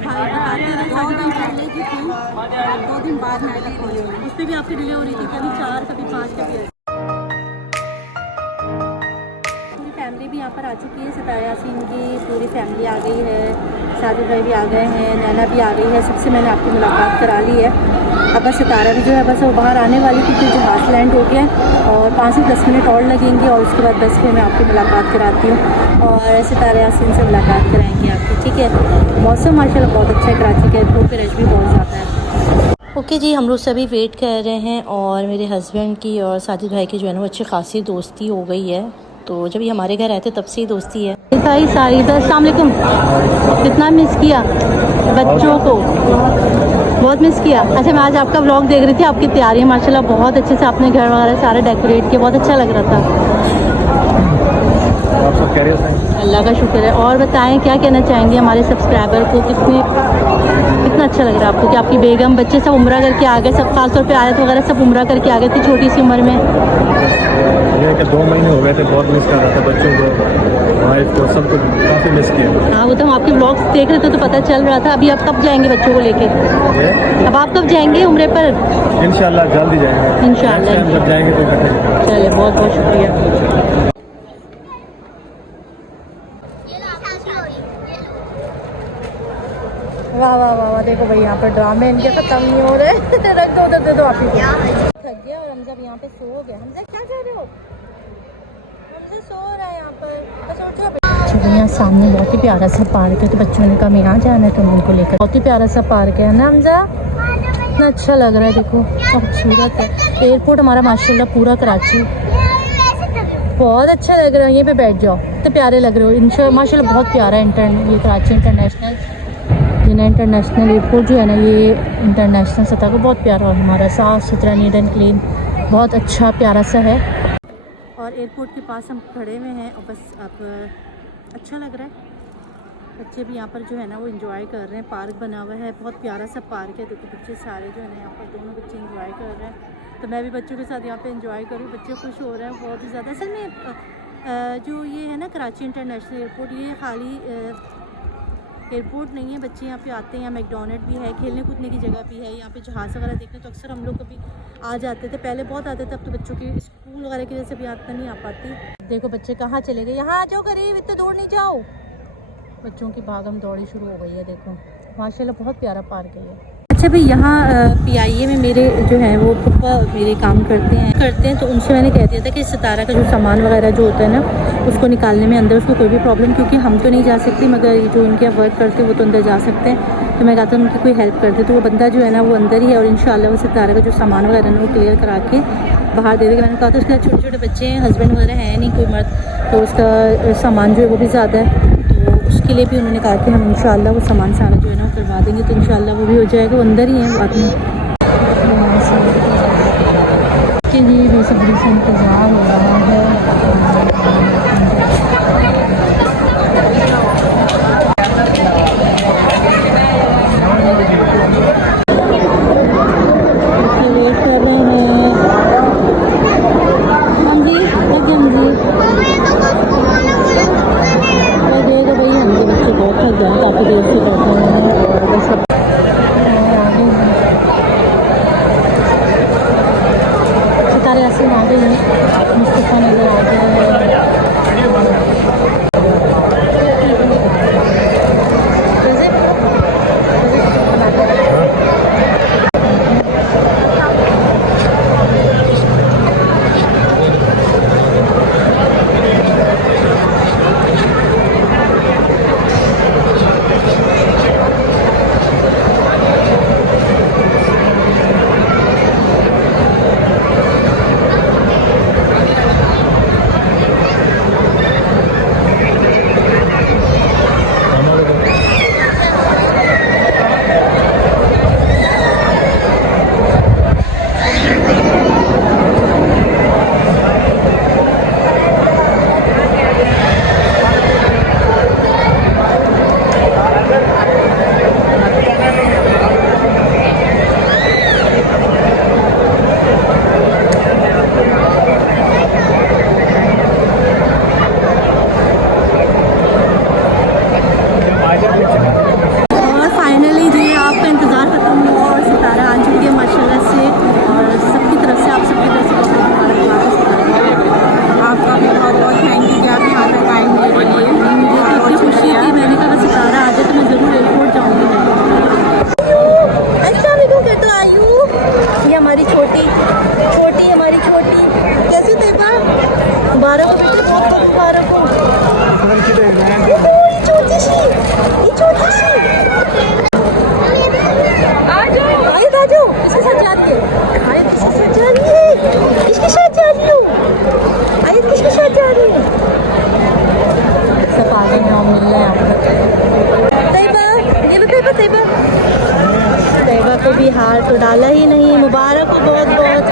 मुझे भाई बताते रहे 2 दिन पहले की थी, 2 दिन बाद नाटक खोले हुए, उस पर भी आपकी डिले हो रही थी, कभी 4 कभी 5 कभी ऐसे। पूरी फैमिली भी यहाँ पर आ चुकी है, सितारा यासीन की पूरी फैमिली आ गई है, साजिद भाई भी आ गए हैं, नैना भी आ गई है, सबसे मैंने आपकी मुलाकात करा ली है। अब बस सितारा भी जो है बस वो बाहर आने वाली क्योंकि जहाज़ लैंड हो गया और 5 से 10 मिनट और लगेंगे और उसके बाद बस फिर मैं आपकी मुलाकात कराती हूँ और सितारा यासीन से मुलाकात कराएंगे आपकी, ठीक है। मौसम माशाल्लाह बहुत अच्छा है कराची का, एयरपोर्ट पर रश भी बहुत ज़्यादा है। ओके जी, हम लोग सभी वेट कर रहे हैं और मेरे हस्बैंड की और साजिद भाई की जो है ना वो अच्छी खासी दोस्ती हो गई है, तो जब ये हमारे घर रहते तब से ही दोस्ती है। भाई साहिदा अस्सलाम वालेकुम, कितना मिस किया बच्चों को, बहुत मिस किया। अच्छा, मैं आज आपका व्लॉग देख रही थी, आपकी तैयारी माशाल्लाह बहुत अच्छे से आपने घर वगैरह सारा डेकोरेट किया, बहुत अच्छा लग रहा था। अल्लाह का शुक्र है। और बताएं क्या कहना चाहेंगे हमारे सब्सक्राइबर को, कितना अच्छा लग रहा है आपको कि आपकी बेगम बच्चे सब उम्रा करके आ गए, सब खासतौर पे आयत वगैरह सब उम्रा करके आ गए थे छोटी सी उम्र में। ये कि 2 महीने हो गए थे, बहुत मिस कर रहा था बच्चों को, वाइफ को, सबको काफ़ी मिस किया। हाँ, वो तो हम आपके ब्लॉग्स देख रहे थे तो पता चल रहा था। अभी आप कब जाएंगे बच्चों को लेके? अब आप कब जाएंगे उम्रे पर? इंशाल्लाह जल्दी जाएंगे, इंशाल्लाह जब जाएंगे तो चलिए, बहुत बहुत शुक्रिया। वाह वाह वाह वाह, देखो भाई यहाँ पर ड्रामे इनके ख़त्म नहीं हो रहे। रख दो उधर, दे दो आप ही को। थक गया और हमजा यहाँ पे सो गया। हमजा क्या कर रहे हो? हमजा सो रहा है यहाँ पर, बस उठ जाओ। अच्छा, यहाँ सामने बहुत ही प्यारा सा पार्क है, तो बच्चों ने कहा मैं यहाँ जाना है तो मैं उनको लेकर, बहुत ही प्यारा सा पार्क है ना हमजा, इतना अच्छा लग रहा है, देखो खूबसूरत है। एयरपोर्ट हमारा माशाल्लाह पूरा कराची, बहुत अच्छा लग रहा है। यहीं पे बैठ जाओ, तो प्यारे लग रहे हो माशाल्लाह, बहुत प्यारा है। ये कराची इंटरनेशनल एयरपोर्ट जो है ना, ये इंटरनेशनल सतह को बहुत प्यारा है हमारा, साफ़ सुथरा, नीट एंड क्लीन, बहुत अच्छा प्यारा सा है। और एयरपोर्ट के पास हम खड़े हुए हैं और बस अब अच्छा लग रहा है। बच्चे भी यहाँ पर जो है ना वो एंजॉय कर रहे हैं, पार्क बना हुआ है, बहुत प्यारा सा पार्क है। देखो बच्चे सारे जो है ना यहाँ पर, दोनों बच्चे एंजॉय कर रहे हैं, तो मैं भी बच्चों के साथ यहाँ पे एंजॉय करूँ। बच्चे खुश हो रहे हैं बहुत ही ज़्यादा। असल में जो ये है ना कराची इंटरनेशनल एयरपोर्ट, ये खाली एयरपोर्ट नहीं है, बच्चे यहाँ पे आते हैं। यहाँ मैकडोनल्ड भी है, खेलने कूदने की जगह भी है, यहाँ पे जहाज़ वगैरह देखने तो अक्सर हम लोग कभी आ जाते थे, पहले बहुत आते थे, अब तो बच्चों की स्कूल वगैरह की वजह से भी आता नहीं आ पाती। देखो बच्चे कहाँ चले गए, यहाँ आ जाओ करीब, इतने दूर नहीं जाओ। बच्चों की भागम दौड़ी शुरू हो गई है, देखो माशाल्लाह बहुत प्यारा पार्क है ये। अच्छा भाई, यहाँ PIA में मेरे जो है वो पप्पा मेरे काम करते हैं, तो उनसे मैंने कह दिया था कि सितारा का जो सामान वगैरह जो होता है ना उसको निकालने में अंदर उसको कोई भी प्रॉब्लम, क्योंकि हम तो नहीं जा सकते मगर जो उनके वर्क करते हैं वो तो अंदर जा सकते हैं, तो मैं कहता हूँ उनकी कोई हेल्प करते, तो वो बंदा जो है ना वो अंदर ही है और इंशाल्लाह वो सितारा का जो सामान वगैरह ना वो क्लियर करा के बाहर दे देगा। मैंने कहा था उसके साथ छोटे छोटे बच्चे हैं, हस्बैंड वगैरह है नहीं कोई मर्द, तो उसका सामान जो है वो भी ज़्यादा है, तो उसके लिए भी उन्होंने कहा कि हम इंशाल्लाह वो सामान सारा जो है ना वो करवा देंगे, तो इंशाल्लाह वो भी हो जाएगा। वो अंदर ही है बाद में के लिए बेसब्री से इंतज़ार हो रहा है। काफ़ी देर से बैठे हुए हैं और बस सितारा यासीन आ गए हैं, मुस्तफ़ा नज़र आ गया है। तैयबा तैयबा तैयबा को भी हार तो डाला ही नहीं। मुबारक हो बहुत बहुत।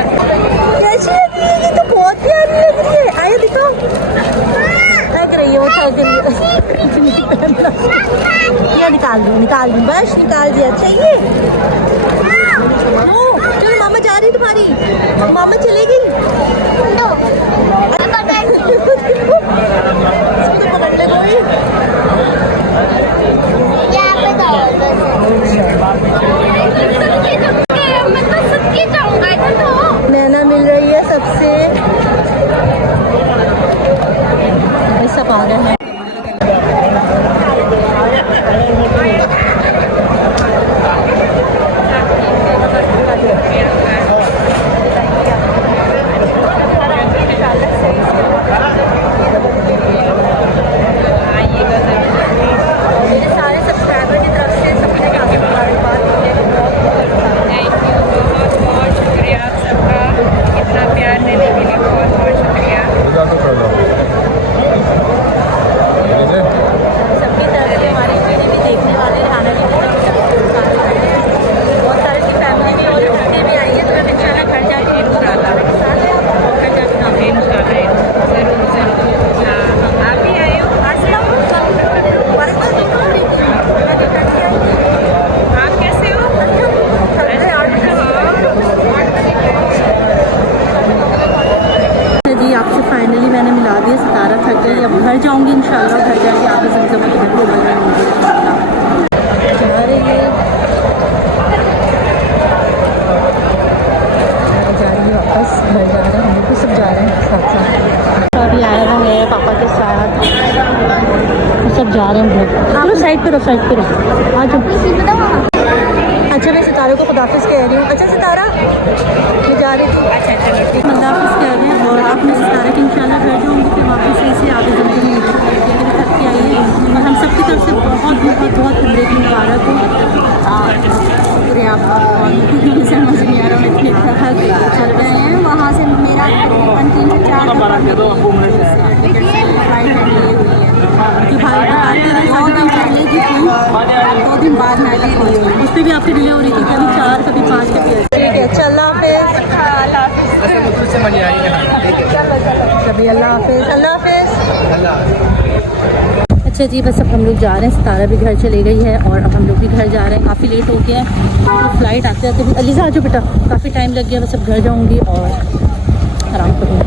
कैसी लग रही है? ये तो बहुत प्यारी लग रही है। आइए दिखाओ। थक रही हो, थक रही हो। ये निकाल दूँ बस निकाल दिया। चाहिए चलो मामा जा रही तुम्हारी। मामा चलेगी। इसको तो पकड़ ले कोई। नैना मिल रही है सबसे। सब आ रहे हैं। मेरे सारे सब्सक्राइबर की तरफ से सबसे काफ़ी मुबारकबाद। बहुत शुक्रिया आप सबका, इतना प्यार देने के लिए बहुत बहुत शुक्रिया। सबकी तरफ से हमारे वीडियो भी देखने वाले खाना की तरफ से बहुत सारी की फैमिली भी और घूमने भी आई है। तो हम इंशाल्लाह घर जाके इंशाल्लाह घर जाके ज़रूर ज़रूर आप भी आए हो। आप कैसे हो? जी आपसे फाइनली मैंने मिला दिया। सितारा थक गई, अब घर जाऊंगी इंशाल्लाह। घर जाके आगे जमजम के बिल्कुल जा रही है वापस घर जा रहे हैं। हम लोग सब जा रहे हैं साथ साथ। तो अभी आया हुआ है पापा के साथ, सब जा रहे हैं। चलो साइड पे रहो आ जाओ। अच्छा मैं सितारे को खुदाफिज कह रही हूँ। अच्छा सितारा मैं जा रही थी। अच्छा चलो खुदाफिज कह रहे हैं। और आप मैं सितारे के इंशाल्लाह घर जाऊँगी, फिर वापस से आगे जमजम थक के आई है। और हम सबकी तरफ से बहुत बहुत बहुत उम्र की मुबारक हो। पूरे आप समझ नहीं आ रहा। मैं इतनी थक चल रहे हैं। वहाँ से मेरा तकरीबन 3 से 4 फ्लाइट लिए हुई है जो भाई बताते हैं 2 दिन पहले की थी, 2 दिन बाद नाटक हुई है। उस पर भी आपकी डिले हो रही थी, कभी 4 कभी 5 कभी। ठीक है अच्छा अल्लाह हाफिज़। कभी अल्लाह हाफिज़ अल्लाह हाफिज़। अच्छा जी बस अब हम लोग जा रहे हैं। सितारा भी घर चले गई है और अब हम लोग भी घर जा रहे हैं। काफ़ी लेट हो गया है तो फ्लाइट आते आते भी। अलीज़ा आ जाओ बेटा, काफ़ी टाइम लग गया। बस अब घर जाऊँगी और आराम करूँगी।